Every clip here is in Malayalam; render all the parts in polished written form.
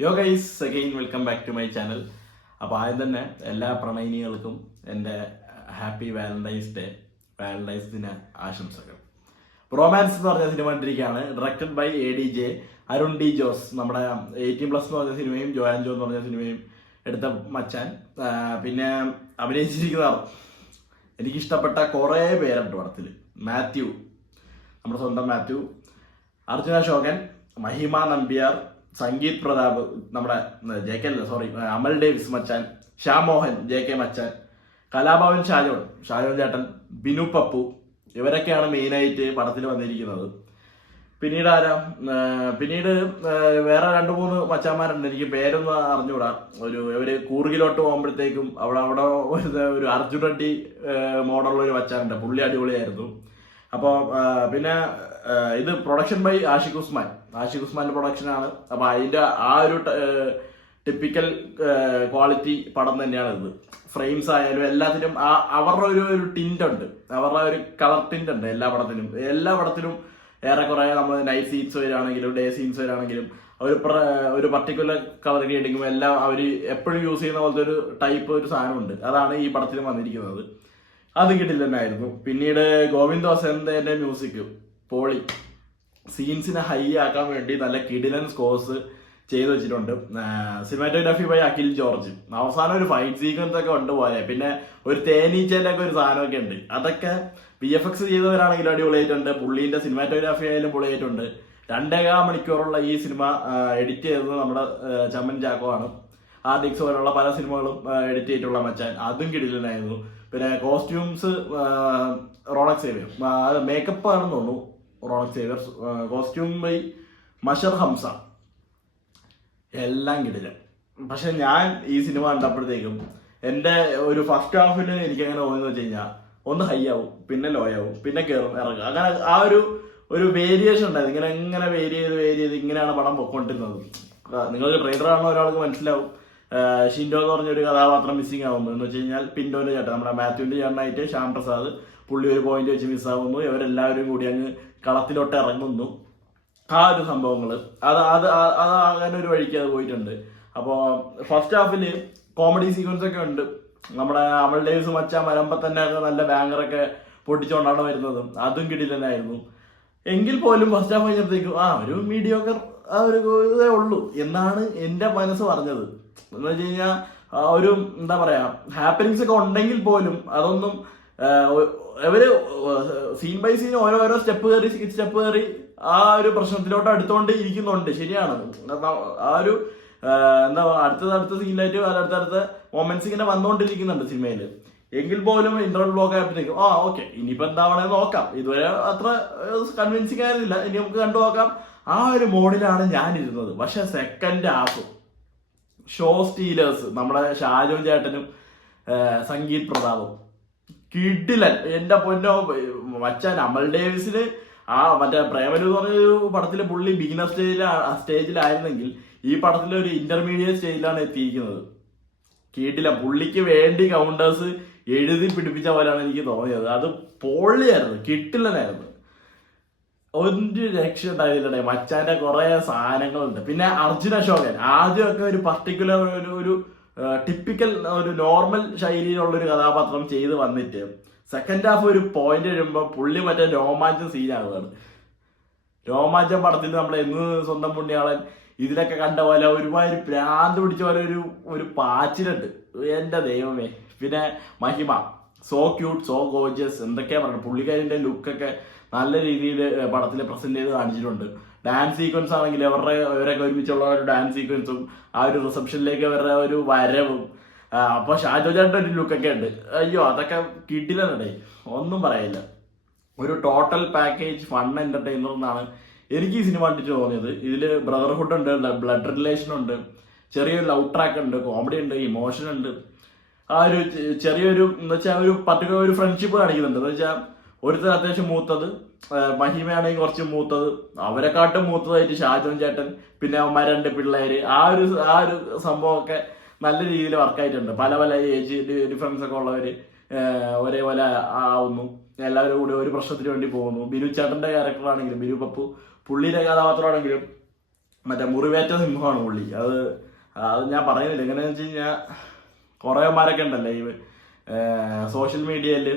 യോ guys again welcome back to my channel. അപ്പോൾ ആദ്യം തന്നെ എല്ലാ പ്രണയിനികൾക്കും എൻ്റെ ഹാപ്പി വാലന്റൈൻസ് ദിന ആശംസകൾ. റൊമാൻസ് എന്ന് പറഞ്ഞ സിനിമ കണ്ടിരിക്കുകയാണ്. Directed by ADJ Arun D Jose. നമ്മുടെ 18+ എന്ന് പറഞ്ഞ സിനിമയും ജോ ആൻഡ് ജോ എന്ന് പറഞ്ഞ സിനിമയും എടുത്ത മച്ചാൻ. പിന്നെ അഭിനയിച്ചിരിക്കുന്ന എനിക്കിഷ്ടപ്പെട്ട കുറേ പേരുണ്ട് പടത്തിൽ. മാത്യു, നമ്മുടെ സ്വന്തം മാത്യു, അർജുന അശോകൻ, മഹിമ നമ്പ്യാർ, സംഗീത് പ്രതാപ്, നമ്മുടെ അമൽ ഡേവിസ് മച്ചാൻ, ശ്യാം മോഹൻ JK മച്ചാൻ, കലാഭവൻ ഷാജോൻ ചേട്ടൻ, ബിനു പപ്പു, ഇവരൊക്കെയാണ് മെയിനായിട്ട് പടത്തിൽ വന്നിരിക്കുന്നത്. പിന്നീട് വേറെ 2-3 മച്ചാന്മാരുണ്ട്, എനിക്ക് പേരൊന്നും അറിഞ്ഞുകൂടാ. ഇവര് കൂർഗിലോട്ട് പോകുമ്പോഴത്തേക്കും അവിടെ ഒരു അർജുൻ റെഡ്ഡി മോഡലുള്ള ഒരു മച്ചാനുണ്ട്, പുള്ളി അടിപൊളിയായിരുന്നു. അപ്പോൾ പിന്നെ ഇത് പ്രൊഡക്ഷൻ ബൈ ആഷിഖ് ഉസ്മാന്റെ പ്രൊഡക്ഷനാണ്. അപ്പോൾ അതിന്റെ ആ ഒരു ടിപ്പിക്കൽ ക്വാളിറ്റി പടം തന്നെയാണ് ഇത്. ഫ്രെയിംസ് ആയാലും എല്ലാത്തിനും അവരുടെ ഒരു ടിന്റ് ഉണ്ട്, അവരുടെ ഒരു കളർ ടിന്റ് ഉണ്ട് എല്ലാ പടത്തിലും ഏറെക്കുറെ നമ്മൾ നൈറ്റ് സീൻസ് വരാണെങ്കിലും ഡേ സീൻസ് വരാണെങ്കിലും ഒരു പർട്ടിക്കുലർ കളർ ഗ്രേഡിങ്ങും എല്ലാം അവർ എപ്പോഴും യൂസ് ചെയ്യുന്ന പോലത്തെ ഒരു ടൈപ്പ് ഒരു സാധനമുണ്ട്. അതാണ് ഈ പടത്തിലും വന്നിരിക്കുന്നത്. അത് കിട്ടില്ല തന്നെയായിരുന്നു. പിന്നീട് ഗോവിന്ദ് വസന്തന്റെ മ്യൂസിക് പോളി, സീൻസിനെ ഹൈ ആക്കാൻ വേണ്ടി നല്ല കിടിലൻ സ്കോർസ് ചെയ്തു വെച്ചിട്ടുണ്ട്. Cinematography by Akhil George. അവസാനം ഒരു ഫൈറ്റ് സീക്വൻസ് ഒക്കെ ഉണ്ട് പോലെ, പിന്നെ ഒരു തേനീച്ചേന്റെ ഒക്കെ ഒരു സാധനമൊക്കെ ഉണ്ട്. അതൊക്കെ VFX ചെയ്തവരാണെങ്കിലും അടിപൊളിയായിട്ടുണ്ട്. പുള്ളീന്റെ സിനിമാറ്റോഗ്രാഫി ആയാലും പൊളിയായിട്ടുണ്ട്. 2.25 മണിക്കൂറുള്ള ഈ സിനിമ എഡിറ്റ് ചെയ്തത് നമ്മുടെ ചമ്മൻ ചാക്കോ ആണ്. ആർഡിക്സ് പോലുള്ള പല സിനിമകളും എഡിറ്റ് ചെയ്തിട്ടുള്ള മച്ചാൻ, അതും കിടിലനായിരുന്നു. പിന്നെ കോസ്റ്റ്യൂംസ് റോണക് സേവിയർ, മേക്കപ്പ് ആണെന്ന് തോന്നുന്നു Ronak Xavier. Costume by മഷർ Hamza, എല്ലാം കിടിലൻ. പക്ഷെ ഞാൻ ഈ സിനിമ കണ്ടപ്പോഴത്തേക്കും എൻ്റെ ഒരു ഫസ്റ്റ് ഹാഫിന് എനിക്ക് എങ്ങനെ തോന്നുന്നു വെച്ച് കഴിഞ്ഞാൽ, ഒന്ന് ഹൈ ആവും, പിന്നെ ലോ ആവും, പിന്നെ കയറും ഇറങ്ങും. അങ്ങനെ ആ ഒരു വേരിയേഷൻ ഉണ്ടായിരുന്നു. ഇങ്ങനെ വേരി ചെയ്ത് ഇങ്ങനെയാണ് പടം പൊക്കോണ്ടിരുന്നത്. നിങ്ങൾക്ക് ട്രെയിലർ കാണുന്ന ഒരാൾക്ക് മനസ്സിലാവും ഷിൻഡോ എന്ന് പറഞ്ഞൊരു കഥാപാത്രം മിസ്സിംഗ് ആവുന്നു. എന്ന് വെച്ച് കഴിഞ്ഞാൽ പിൻഡോന്റെ ചേട്ടൻ, നമ്മുടെ മാത്യുവിന്റെ ചേട്ടനായിട്ട് ശ്യാം പ്രസാദ്, പുള്ളി ഒരു പോയിന്റ് വെച്ച് മിസ്സാവുന്നു. ഇവരെല്ലാവരും കൂടി അങ്ങ് കളത്തിലോട്ട് ഇറങ്ങുന്നു. ആ ഒരു സംഭവങ്ങൾ അത് അങ്ങനെ ഒരു വഴിക്ക് അത് പോയിട്ടുണ്ട്. അപ്പോൾ ഫസ്റ്റ് ഹാഫില് കോമഡി സീക്വൻസ് ഒക്കെ ഉണ്ട്. നമ്മുടെ അമൽ ഡേവിസ് മച്ചാൻ വരുമ്പോ തന്നെ നല്ല ബാങ്കറൊക്കെ പൊട്ടിച്ചുകൊണ്ടാണ് വരുന്നതും, അതും കിടിലനായിരുന്നു. എങ്കിൽ പോലും ഫസ്റ്റ് ഹാഫ് കഴിഞ്ഞപ്പോഴത്തേക്കും ഒരു മീഡിയോക്കർ ഒരു ഇതേ ഉള്ളൂ എന്നാണ് എൻ്റെ മനസ്സ് പറഞ്ഞത്. എന്ന് വെച്ച് കഴിഞ്ഞാൽ ഒരു എന്താ പറയാ, ഹാപ്പനിങ്സ് ഒക്കെ ഉണ്ടെങ്കിൽ പോലും അതൊന്നും ഇവര് സീൻ ബൈ സീൻ ഓരോ സ്റ്റെപ്പ് കയറി ആ ഒരു പ്രശ്നത്തിലോട്ട് അടുത്തോണ്ട് ഇരിക്കുന്നുണ്ട്. ശരിയാണ്. ആ ഒരു എന്താ അടുത്ത സീനിലായിട്ട് അടുത്തടുത്ത മൊമെന്റ്സ് ഇങ്ങനെ വന്നുകൊണ്ടിരിക്കുന്നുണ്ട് സിനിമയിൽ. എങ്കിൽ പോലും ഇന്റർവൽ ബ്ലോക്ക് ആയപ്പോഴത്തേക്കും ഓക്കെ ഇനിയിപ്പോ എന്താവണെന്ന് നോക്കാം. ഇതുവരെ അത്ര കൺവിൻസിങ് ആയിരുന്നില്ല, ഇനി നമുക്ക് കണ്ടു നോക്കാം. ആ ഒരു മോഡിലാണ് ഞാൻ ഇരുന്നത്. പക്ഷെ സെക്കൻഡ് ഹാഫ് ഷോ സ്റ്റീലേഴ്സ്, നമ്മുടെ ഷാജോൻ ചേട്ടനും സംഗീത് പ്രതാപും കിടിലൻ. എന്റെ പൊന്നോ മച്ചാൻ. അമൽ ഡേവിസിന് മറ്റേ പ്രേമലു എന്ന് പറഞ്ഞൊരു പടത്തിലെ പുള്ളി ബിഗിനർ സ്റ്റേജിലായിരുന്നെങ്കിൽ ഈ പടത്തിലെ ഒരു ഇന്റർമീഡിയറ്റ് സ്റ്റേജിലാണ് എത്തിയിരിക്കുന്നത്. കിടിലൻ. പുള്ളിക്ക് വേണ്ടി കൗണ്ടേഴ്സ് എഴുതി പിടിപ്പിച്ച പോലെയാണ് എനിക്ക് തോന്നിയത്. അത് പൊള്ളിയായിരുന്നു, കിട്ടില്ലനായിരുന്നു. ഒരു രക്ഷ ഉണ്ടായിരുന്നില്ലേ. മച്ചാന്റെ കുറെ സാധനങ്ങളുണ്ട്. പിന്നെ അർജുൻ അശോകൻ ആദ്യമൊക്കെ ഒരു പർട്ടിക്കുലർ ഒരു ടിപ്പിക്കൽ ഒരു നോർമൽ ശൈലിയിലുള്ള ഒരു കഥാപാത്രം ചെയ്ത് വന്നിട്ട് സെക്കൻഡ് ഹാഫ് ഒരു പോയിന്റ് വരുമ്പോൾ പുള്ളി മറ്റേ രോമാഞ്ചം സീനാകുകയാണ്. രോമാഞ്ചം പടത്തിൽ നമ്മൾ എന്ന് സ്വന്തം പുണ്യാളൻ ഇതിലൊക്കെ കണ്ട പോലെ ഒരുമാതിരി ഭ്രാന്ത് പിടിച്ച പോലെ ഒരു പാച്ചിലുണ്ട്. എന്റെ ദൈവമേ. പിന്നെ മഹിമ സോ ക്യൂട്ട്, സോ ഗോർജിയസ്, എന്തൊക്കെയാ പറയുന്നത്. പുള്ളിക്കാരിന്റെ ലുക്കൊക്കെ നല്ല രീതിയിൽ പടത്തിൽ പ്രസന്റ് ചെയ്ത് കാണിച്ചിട്ടുണ്ട്. ഡാൻസ് സീക്വൻസ് ആണെങ്കിൽ ഇവരൊക്കെ ഒരുമിച്ചുള്ള ഒരു ഡാൻസ് സീക്വൻസും ആ ഒരു റിസപ്ഷനിലേക്ക് അവരുടെ ഒരു വരവും, അപ്പൊ ഷാജോ ചേട്ടൻ്റെ ഒരു ലുക്കൊക്കെ ഉണ്ട്. അയ്യോ അതൊക്കെ കിട്ടില്ലേ, ഒന്നും പറയില്ല. ഒരു ടോട്ടൽ പാക്കേജ് ഫൺ എന്റർടൈനർ എന്നാണ് എനിക്ക് ഈ സിനിമ കണ്ടിട്ട് തോന്നിയത്. ഇതില് ബ്രദർഹുഡ് ഉണ്ട്, ബ്ലഡ് റിലേഷൻ ഉണ്ട്, ചെറിയൊരു ലവ് ട്രാക്ക് ഉണ്ട്, കോമഡി ഉണ്ട്, ഇമോഷൻ ഉണ്ട്. ആ ഒരു ചെറിയൊരു എന്ന് വെച്ചാൽ ഒരു പർട്ടിക്കുലർ ഒരു ഫ്രണ്ട്ഷിപ്പ് കാണിക്കുന്നുണ്ട്. എന്ന് വെച്ചാൽ ഒരുത്തർ അത്യാവശ്യം മൂത്തത്, മഹിമയാണെങ്കിൽ കുറച്ച് മൂത്തത്, അവരെക്കാട്ടും മൂത്തതായിട്ട് ഷാജോൻ ചേട്ടൻ, പിന്നെ അവന്മാർ 2 പിള്ളേര്. ആ ഒരു സംഭവമൊക്കെ നല്ല രീതിയിൽ വർക്കായിട്ടുണ്ട്. പല ഏജ് ഡിഫറൻസ് ഒക്കെ ഉള്ളവര് ഒരേപോലെ ആവുന്നു, എല്ലാവരും കൂടി ഒരു പ്രശ്നത്തിന് വേണ്ടി പോകുന്നു. ബിനു ചേട്ടന്റെ ക്യാരക്ടറാണെങ്കിലും, ബിനു പപ്പു പുള്ളിയുടെ കഥാപാത്രമാണെങ്കിലും മറ്റേ മുറിവേറ്റ സിംഹമാണ് പുള്ളി. അത് ഞാൻ പറയുന്നില്ല. എങ്ങനെയാണെന്ന് വെച്ച് കഴിഞ്ഞാൽ കുറേമാരൊക്കെ ഉണ്ടല്ലോ ഈ സോഷ്യൽ മീഡിയയിൽ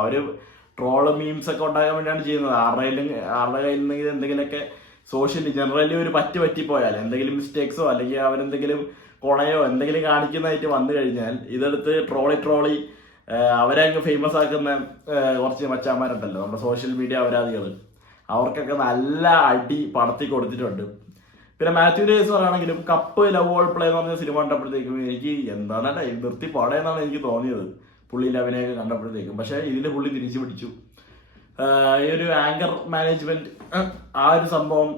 അവര് ട്രോള് മീംസ് ഒക്കെ ഉണ്ടാകാൻ വേണ്ടിയാണ് ചെയ്യുന്നത്. ആരുടെ കയ്യിൽ നിന്നെങ്കിലും എന്തെങ്കിലുമൊക്കെ ജനറലി ഒരു പറ്റിപ്പോയാൽ എന്തെങ്കിലും മിസ്റ്റേക്സോ അല്ലെങ്കിൽ അവരെന്തെങ്കിലും കൊണയോ എന്തെങ്കിലും കാണിക്കുന്നതായിട്ട് വന്നു കഴിഞ്ഞാൽ ഇതെടുത്ത് ട്രോളി അവരെ അങ്ങ് ഫേമസ് ആക്കുന്ന കുറച്ച് മച്ചാന്മാരുണ്ടല്ലോ നമ്മുടെ സോഷ്യൽ മീഡിയ അപരാധികൾ. അവർക്കൊക്കെ നല്ല അടി പടത്തി കൊടുത്തിട്ടുണ്ട്. പിന്നെ മാത്യു രേസ് പറയുകയാണെങ്കിലും കപ്പ് ലവ് ഓൾ പ്ലേ എന്ന് പറഞ്ഞ സിനിമ കണ്ടപ്പോഴത്തേക്കും എനിക്ക് എന്താണ് നിർത്തി പാടേന്നാണ് എനിക്ക് തോന്നിയത് പുള്ളിയുടെ അഭിനയൊക്കെ കണ്ടപ്പോഴത്തേക്കും. പക്ഷെ ഇതിന്റെ പുള്ളി തിരിച്ചു പിടിച്ചു. ഈ ഒരു ആങ്കർ മാനേജ്മെന്റ് ആ ഒരു സംഭവം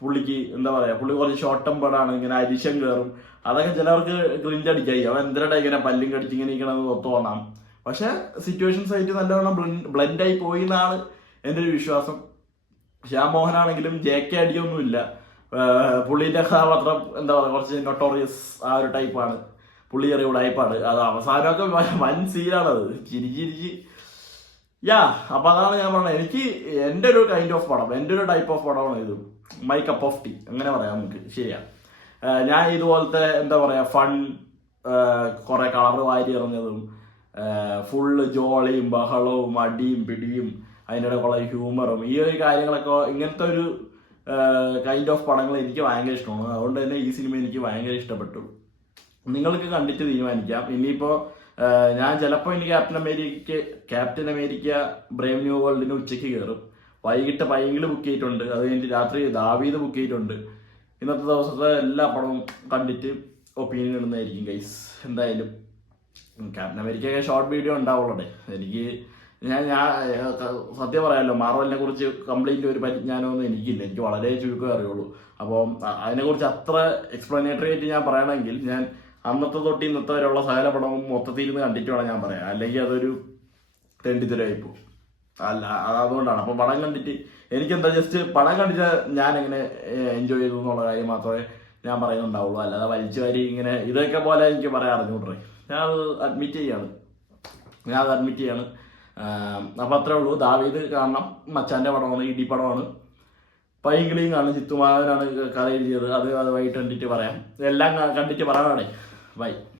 പുള്ളിക്ക് എന്താ പറയാ, പുള്ളി കുറച്ച് ഷോർട്ട് ടെമ്പേർഡാണ്. ഇങ്ങനെ അരിശം കയറും. അതൊക്കെ ചിലവർക്ക് ക്ലിഞ്ച് അടിക്കായി. അവൻ എന്തിനാ ഇങ്ങനെ പല്ലും കടിച്ച് ഇങ്ങനെ ഇരിക്കണമെന്ന് തോന്നാം. പക്ഷെ സിറ്റുവേഷൻസ് ആയിട്ട് നല്ലവണ്ണം ബ്ലെൻഡായി പോയി എന്നാണ് എൻ്റെ ഒരു വിശ്വാസം. ശ്യാം മോഹനാണെങ്കിലും JK അടിയൊന്നുമില്ല. പുള്ളിന്റെ കഥാപാത്രം എന്താ പറയുക, കുറച്ച് നൊട്ടോറിയസ് ആ ഒരു ടൈപ്പാണ്. പുള്ളി ചെറിയ ടൈപ്പാണ്. അത് അവസാനമൊക്കെ വൻ സീനാണത്, ചിരിച്ചിരിച്ച് അപ്പൊ അതാണ് ഞാൻ പറഞ്ഞത്. എനിക്ക് എൻ്റെ ഒരു കൈൻഡ് ഓഫ് പടം, എൻ്റെ ഒരു ടൈപ്പ് ഓഫ് പടമാണ് ഇത്. മൈ കപ്പ് ഓഫ് ടീ അങ്ങനെ പറയാം നമുക്ക്. ശരിയാ, ഞാൻ ഇതുപോലത്തെ എന്താ പറയാ ഫൺ, കുറെ കളർ വാരി എറിഞ്ഞതും ഫുള്ള് ജോളിയും ബഹളവും അടിയും പിടിയും അതിൻ്റെ ഇടയ്ക്കുള്ള ഹ്യൂമറും ഈ ഒരു കാര്യങ്ങളൊക്കെ, ഇങ്ങനത്തെ ഒരു കൈൻഡ് ഓഫ് പടങ്ങൾ എനിക്ക് ഭയങ്കര ഇഷ്ടമാണ്. അതുകൊണ്ട് തന്നെ ഈ സിനിമ എനിക്ക് ഭയങ്കര ഇഷ്ടപ്പെട്ടു. നിങ്ങൾക്ക് കണ്ടിട്ട് തീരുമാനിക്കാം. ഇനിയിപ്പോൾ ഞാൻ ചിലപ്പോൾ ഇനി ക്യാപ്റ്റൻ അമേരിക്ക ബ്രേവ് ന്യൂ വേൾഡിന് ഉച്ചയ്ക്ക് കയറും. വൈകിട്ട് പൈങ്കിൾ ബുക്ക് ചെയ്തിട്ടുണ്ട്. അത് കഴിഞ്ഞിട്ട് രാത്രി ദാവീദ് ബുക്ക് ചെയ്തിട്ടുണ്ട്. ഇന്നത്തെ ദിവസത്തെ എല്ലാ പടവും കണ്ടിട്ട് ഒപ്പീനിയൻ ഇടുന്നതായിരിക്കും ഗൈസ്. എന്തായാലും ക്യാപ്റ്റൻ അമേരിക്ക ഷോർട്ട് വീഡിയോ ഉണ്ടാവുള്ളൂ. എനിക്ക് ഞാൻ സത്യം പറയാമല്ലോ, മാർവലിനെ കുറിച്ച് കംപ്ലീറ്റ് ഒരു പരിജ്ഞാനമൊന്നും എനിക്കില്ല. എനിക്ക് വളരെ ചുരുക്കം അറിയുള്ളൂ. അപ്പം അതിനെക്കുറിച്ച് അത്ര എക്സ്പ്ലനേറ്ററി ആയിട്ട് ഞാൻ പറയണമെങ്കിൽ ഞാൻ അന്നത്തെ തൊട്ട് ഇന്നത്തെ വരെയുള്ള സകല പടവും മൊത്തത്തിൽ ഇരുന്ന് കണ്ടിട്ട് വേണം ഞാൻ പറയാം. അല്ലെങ്കിൽ അതൊരു തെണ്ടിത്തരമായിപ്പോ അല്ല. അതുകൊണ്ടാണ്. അപ്പം പടം കണ്ടിട്ട് എനിക്കെന്താ, ജസ്റ്റ് പടം കണ്ടിട്ട് ഞാൻ എങ്ങനെ എൻജോയ് ചെയ്തു എന്നുള്ള കാര്യം മാത്രമേ ഞാൻ പറയുന്നുണ്ടാവുള്ളൂ. അല്ലാതെ വലിച്ചു വാരി ഇങ്ങനെ ഇതൊക്കെ പോലെ എനിക്ക് പറയാൻ അറിഞ്ഞൂട്ടെ. ഞാൻ അത് അഡ്മിറ്റ് ചെയ്യാണ്. അപ്പം അത്രേ ഉള്ളൂ. ദാവീദ് കാണണം, മച്ചാന്റെ പടമാണ്, ഇടി പടമാണ്. പൈങ്കിളിയും കാണും, ചിത്തുമാവനാണ് കഥ എഴുതിയത്. അത് വൈകിട്ട് കണ്ടിട്ട് പറയാം. എല്ലാം കണ്ടിട്ട് പറയാനാണേ. ബൈ.